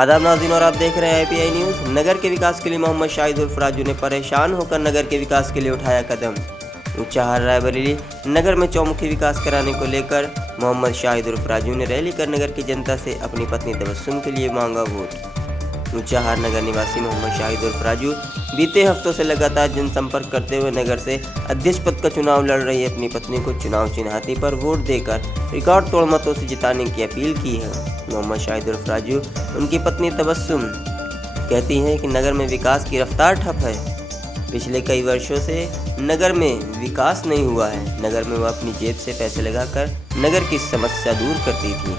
आदाब नाज़रीन, और आप देख रहे हैं API न्यूज़। नगर के विकास के लिए मोहम्मद शाहिद उर्फ राजू ने परेशान होकर नगर के विकास के लिए उठाया कदम। ऊंचाहार रायबरेली नगर में चौमुखी विकास कराने को लेकर मोहम्मद शाहिद उर्फ राजू ने रैली कर नगर की जनता से अपनी पत्नी तबस्सुम के लिए मांगा वोट। ऊंचाहार नगर निवासी मोहम्मद शाहिद उर्फ राजू बीते हफ्तों से लगातार जनसंपर्क करते हुए नगर से अध्यक्ष पद का चुनाव लड़ रही अपनी पत्नी को चुनाव चिन्हाती पर वोट देकर रिकॉर्ड तोड़ मतों से जिताने की अपील की है। मोहम्मद शाहिद उर्फ राजू उनकी पत्नी तबस्सुम कहती हैं कि नगर में विकास की रफ्तार ठप है। पिछले कई वर्षों से नगर में विकास नहीं हुआ है। नगर में वह अपनी जेब से पैसे लगाकर नगर की समस्या दूर करती थी।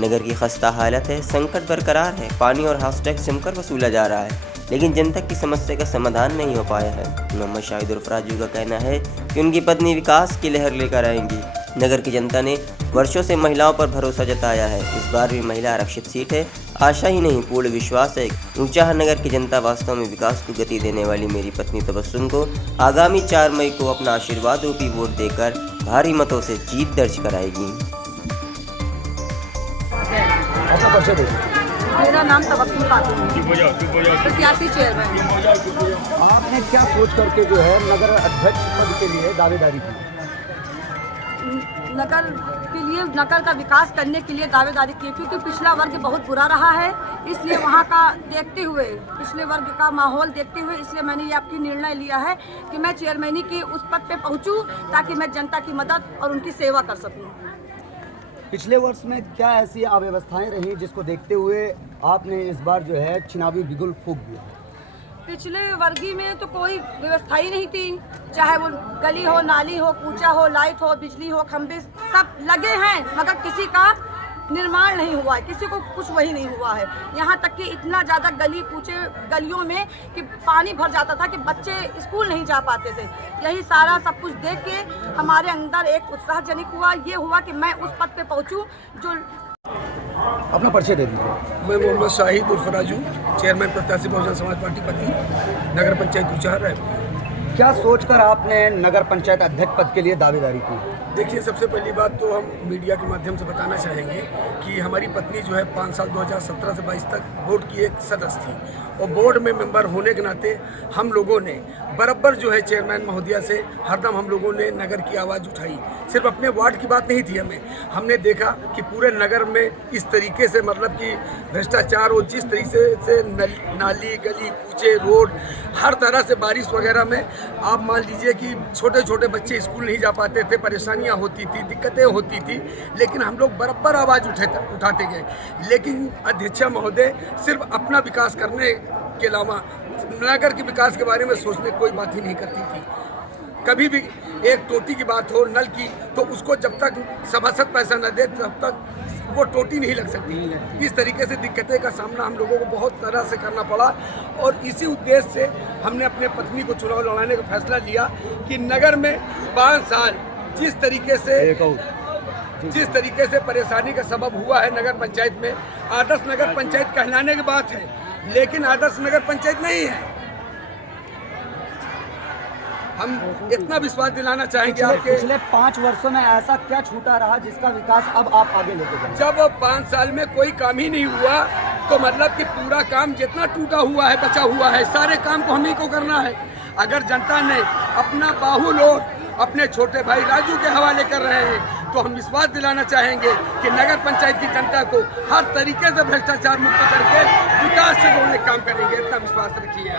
नगर की खस्ता हालत है, संकट बरकरार है, पानी और हाउस टैक्स जमकर वसूला जा रहा है, लेकिन जनता की समस्या का समाधान नहीं हो पाया है। मोहम्मद शाहिद उर्फ राजू का कहना है कि उनकी पत्नी विकास की लहर लेकर आएंगी। नगर की जनता ने वर्षों से महिलाओं पर भरोसा जताया है। इस बार भी महिला आरक्षित सीट है। आशा ही नहीं, पूर्ण विश्वास है। ऊंचाहार नगर की जनता वास्तव में विकास को गति देने वाली मेरी पत्नी तबस्सुम को आगामी 4 मई को अपना आशीर्वाद रूपी वोट देकर भारी मतों से जीत दर्ज कराएगी। मेरा नाम तबस्सुम खातून है, प्रत्याशी चेयरमैन। आपने क्या सोच करके जो है नगर अध्यक्ष पद के लिए दावेदारी की? नगर के लिए, नगर का विकास करने के लिए दावेदारी की, क्योंकि पिछला वर्ग बहुत बुरा रहा है। इसलिए वहाँ का देखते हुए, पिछले वर्ग का माहौल देखते हुए, इसलिए मैंने ये आपकी निर्णय लिया है कि मैं चेयरमैनी की उस पद पे पहुँचूँ ताकि मैं जनता की मदद और उनकी सेवा कर सकूँ। पिछले वर्ष में क्या ऐसी अव्यवस्थाएं रही जिसको देखते हुए आपने इस बार जो है चुनावी बिगुल फूंक दिया? पिछले वर्गी में तो कोई व्यवस्था ही नहीं थी, चाहे वो गली हो, नाली हो, कूचा हो, लाइट हो, बिजली हो, खंभे सब लगे हैं, मगर किसी का निर्माण नहीं हुआ है, किसी को कुछ वही नहीं हुआ है। यहाँ तक कि इतना ज़्यादा गली कूचे गलियों में कि पानी भर जाता था कि बच्चे स्कूल नहीं जा पाते थे। यही सारा सब कुछ देख के हमारे अंदर एक उत्साहजनक हुआ, ये हुआ कि मैं उस पद पे पहुँचूँ जो। अपना परिचय दे दीजिए। मैं मोहम्मद शाहिद उर्फ राजू, चेयरमैन प्रत्याशी बहुजन समाज पार्टी पति, नगर पंचायत ऊंचाहार रायबरेली। क्या सोचकर आपने नगर पंचायत अध्यक्ष पद के लिए दावेदारी की? देखिए, सबसे पहली बात तो हम मीडिया के माध्यम से बताना चाहेंगे कि हमारी पत्नी जो है 5 साल 2017 से 22 तक बोर्ड की एक सदस्य थी, और बोर्ड में मेंबर होने के नाते हम लोगों ने बराबर जो है चेयरमैन महोदया से हरदम हम लोगों ने नगर की आवाज़ उठाई। सिर्फ अपने वार्ड की बात नहीं थी, हमने देखा कि पूरे नगर में इस तरीके से, मतलब कि भ्रष्टाचार और जिस तरीके से नाली गली कूचे रोड हर तरह से, बारिश वगैरह में आप मान लीजिए कि छोटे छोटे बच्चे स्कूल नहीं जा पाते थे, परेशानियां होती थी, दिक्कतें होती थी, लेकिन हम लोग बराबर आवाज़ उठाते गए। लेकिन अध्यक्ष महोदय सिर्फ अपना विकास करने के अलावा नगर के विकास के बारे में सोचने की कोई बात ही नहीं करती थी। कभी भी एक टोटी की बात हो, नल की, तो उसको जब तक सभासद पैसा न दे तब तक वो टोटी नहीं लग सकती। इस तरीके से दिक्कतें का सामना हम लोगों को बहुत तरह से करना पड़ा, और इसी उद्देश्य से हमने अपने पत्नी को चुनाव लड़ाने का फैसला लिया कि नगर में 5 साल जिस तरीके से परेशानी का सबब हुआ है नगर पंचायत में, आदर्श नगर पंचायत कहलाने की बात है, लेकिन आदर्श नगर पंचायत नहीं है। हम इतना विश्वास दिलाना चाहेंगे आपके, पिछले 5 वर्षों में ऐसा क्या छूटा रहा जिसका विकास अब आप आगे लेके जाएं? जब 5 साल में कोई काम ही नहीं हुआ तो मतलब कि पूरा काम जितना टूटा हुआ है, बचा हुआ है, सारे काम को हम ही को करना है। अगर जनता ने अपना बाहुलोड अपने छोटे भाई राजू के हवाले कर रहे हैं, तो हम विश्वास दिलाना चाहेंगे कि नगर पंचायत की जनता को हर तरीके से भ्रष्टाचार मुक्त करके विकास से जोड़ने का काम करेंगे। इतना विश्वास रखिए।